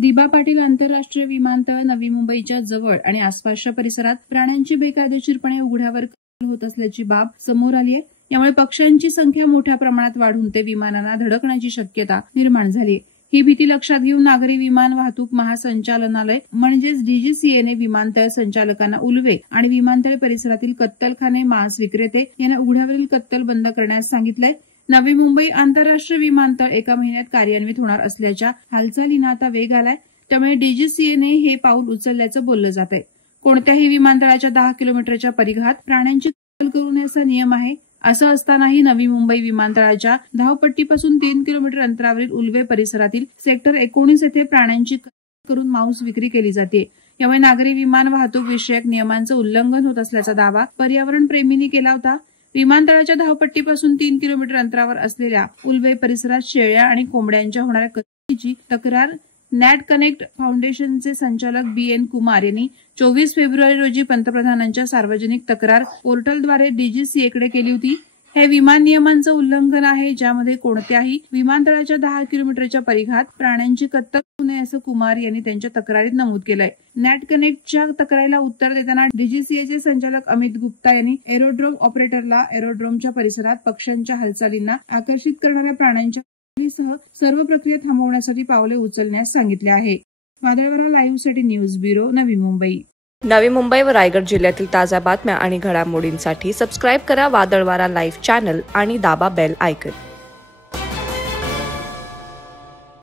दिबा पाटील आंतरराष्ट्रीय विमानतळ नवी मुंबईच्या जवळ आणि आसपासच्या परिसरात प्राण्यांची बेकायदेशीरपणे उघड्यावर होत असल्याची बाब समोर आली आहे। यामुळे पक्ष्यांची संख्या मोठ्या प्रमाणात वाढून ते विमानांना धडकण्याची शक्यता निर्माण झाली। ही भीती लक्षात घेऊन नागरी विमान वाहतूक महासंचालनालय म्हणजेच डीजीसीएने विमानतळ संचालकांना उल्वे आणि विमानतळ परिसरातील कत्तलखाने, मांस विक्रेते यांना उघड्यावरील कत्तल बंद करण्यास सांगितलंय। नवी मुंबई आंतरराष्ट्रीय विमानतळ एका महिन्यात कार्यान्वित होणार असल्याच्या हालचालींना आता वेग आलाय। त्यामुळे डीजीसीएने हे पाऊल उचलल्याचं बोललं जात आहे। कोणत्याही विमानतळाच्या 10 किलोमीटरच्या परिघात प्राण्यांची कत्तल करू नये असा नियम आहे। असं असतानाही नवी मुंबई विमानतळाच्या धावपट्टीपासून 3 किलोमीटर अंतरावरील उल्वे परिसरातील सेक्टर 19 येथे प्राण्यांची कत्तल करून मांस विक्री केली जाते। यामुळे नागरी विमान वाहतूक विषयक नियमांचं उल्लंघन होत असल्याचा दावा पर्यावरण प्रेमींनी केला होता। विमानतळाच्या धावपट्टीपासून 3 किलोमीटर अंतरावर असलेल्या उल्वे परिसरात शेळ्या आणि कोंबड्यांच्या होणाऱ्या कत्तलीची तक्रार नॅट कनेक्ट फाउंडेशनचे संचालक BN कुमार यांनी 24 फेब्रुवारी रोजी पंतप्रधानांच्या सार्वजनिक तक्रार पोर्टलद्वारे डीजीसीएकडे केली होती। हे विमान नियमांचं उल्लंघन आहे, ज्यामध्ये कोणत्याही विमानतळाच्या 10 किलोमीटरच्या परिघात प्राण्यांची कत्तल होऊ नये असं कुमार यांनी त्यांच्या तक्रारीत नमूद केलंय। नॅट कनेक्टच्या तक्रारीला उत्तर देताना डीजीसीएचे संचालक अमित गुप्ता यांनी एरोड्रोम ऑपरेटरला एरोड्रोमच्या परिसरात पक्ष्यांच्या हालचालींना आकर्षित करणाऱ्या प्राण्यांच्या सह सर्व प्रक्रिया थांबवण्यासाठी पावले उचलण्यास सांगितले आहे। वादळवारा लाईव्हसाठी न्यूज ब्युरो, नवी मुंबई। नवी मुंबई व रायगड जिल्ह्यातील ताज्या बातम्या आणि घडामोडींसाठी सबस्क्राईब करा वादळवारा लाईव्ह चॅनल आणि दाबा बेल आयकॉन।